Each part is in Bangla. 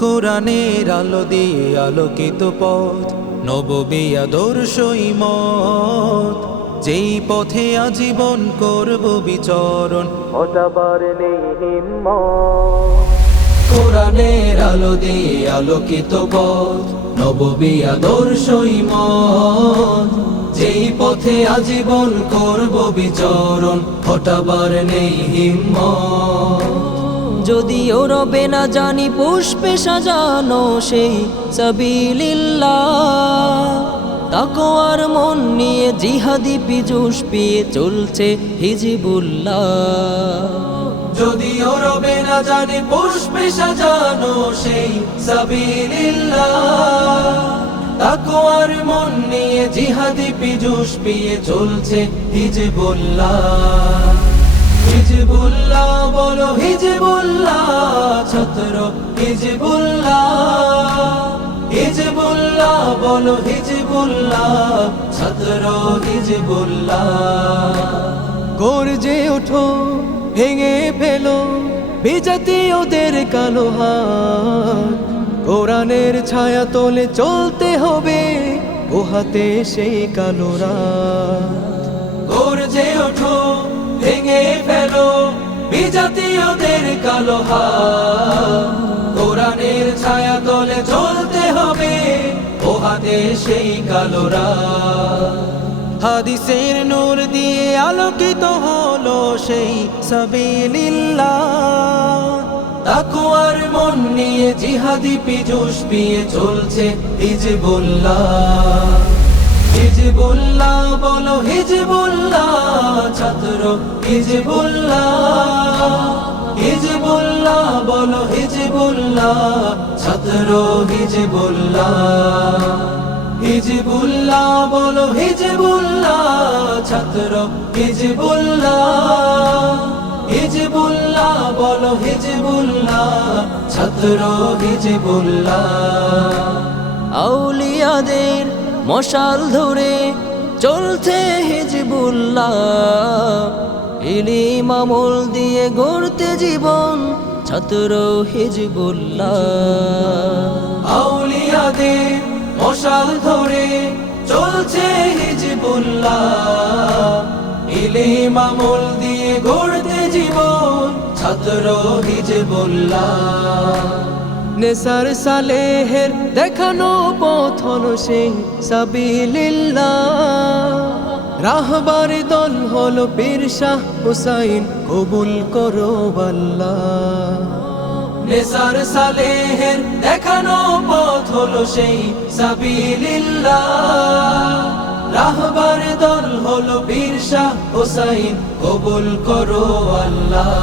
কোরআনের আলো দিয়ে আলোকিত পথ নববী আদর্শ মত। যেই পথে আজীবন করব বিচরণ হটাবার নেই কোরআনের আলো দিয়ে আলোকিত পথ নববী আদর্শ মত। যেই পথে আজীবন করব বিচরণ হটাবার নেই হিম্মত যদিও রবে না জানি পুষ্পে সাজানো সেই সাবিলিল্লাহ। তাকোয়ার মন নিয়ে জিহাদি পিজুস পিয়ে চলছে হিজিবুল্লাহ। যদিও রবে না জানি পুষ্পে সাজানো সেই সাবিলিল্লাহ। তাকওয়ার মন নিয়ে জিহাদি পিজুস পিয়ে চলছে হিজবুল্লাহ। হিজবুল্লাহ বলো, হিজবুল্লাহ, ছত্র হিজবুল্লাহ। হিজবুল্লাহ বলো, হিজবুল্লাহ, ছত্র হিজবুল্লাহ। গর্জে ওঠো, ভেঙে ফেলো বিজাতীয়দের কালো হাত। কোরআনের ছায়া তোলে চলতে হবে ও হাতে সেই কালো রাত। গর্জে ওঠো ভেঙে ফেলো, বিজাতীয়দের কালো কোরআনের ছায়া তলে চলতে হবে, ও হাতে সেই কালো রাত। হাদিসের নূর দিয়ে আলোকিত হলো সেই সাবিলিল্লাহ। তাকুয়ার মন নিয়ে জিহাদি পিজুস পিয়ে চলছে হিজবুল্লাহ। হিজবুল্লাহ বলো হিজবুল্লাহ, ছাত্র হিজবুল্লাহ। হিজবুল্লাহ বলো হিজবুল্লাহ, ছাত্র হিজবুল্লাহ। হিজবুল্লাহ বলো হিজবুল্লাহ, ছাত্র হিজবুল্লাহ। হিজবুল্লাহ বলো হিজবুল্লাহ, ছাত্র হিজবুল্লাহ। আউলিয়াদের মশাল ধরে চলছে হিজবুল্লাহ। ইলিম আমল দিয়ে গড়তে জীবন ছাত্র হিজবুল্লাহ। আউলিয়াদের মশাল ধরে চলছে হিজবুল্লাহ। ইলিম আমল দিয়ে গড়তে জীবন ছাত্র হিজবুল্লাহ। নেসার সালেহের দেখানো পথ হলো সেই সাবিলিল্লাহ। রাহবার দল হলো পীর শাহ হুসাইন, কবুল করো আল্লাহ। নেসার সালেহের দেখানো পথ হলো সেই সাবিলিল্লাহ। রাহবার দল হলো বীর শাহ হোসাইন, কবুল করো আল্লাহ।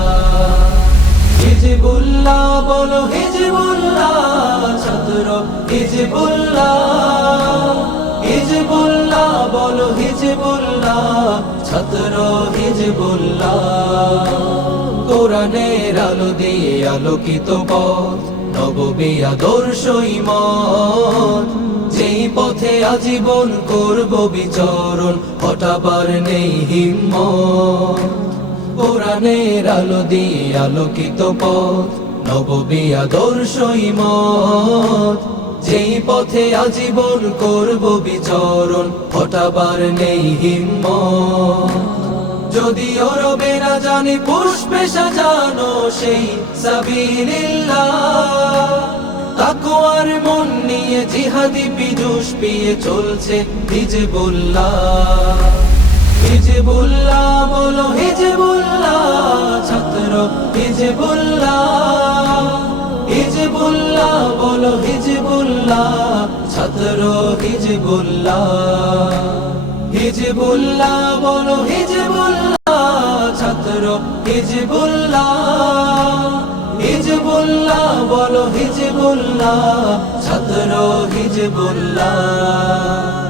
হিজবুল্লাহ বলো, হিজবুল্লাহ, ছাত্র হিজবুল্লাহ। হিজবুল্লাহ, বলো, হিজবুল্লাহ, ছাত্র হিজবুল্লাহ। কোরআনের আলো দিয়ে আলোকিত পথ, নববী আদর্শ মত। যেই পথে আজীবন করব বিচরণ, হটাবার নেই হিম্মত। কোরআনের আলো দিয়ে আলোকিত পথ নববী আদর্শ মত। যেই পথে আজীবন করব বিচরণ, হটাবার নেই হিম্মত। যদি রবে না জানি পুষ্পে সাজানো সেই, সাবিলিল্লাহ। তাকওয়ার মন নিয়ে জিহাদি পিজুস পিয়ে চলছে হিজবুল্লাহ। হিজবুল্লাহ বলো, হিজবুল্লাহ, ছাত্র হিজবুল্লাহ। হিজবুল্লাহ, বলো হিজবুল্লাহ, ছাত্র হিজবুল্লাহ। হিজবুল্লাহ, বলো হিজবুল্লাহ, ছাত্র হিজবুল্লাহ। হিজবুল্লাহ, বলো হিজবুল্লাহ, ছাত্র হিজবুল্লাহ।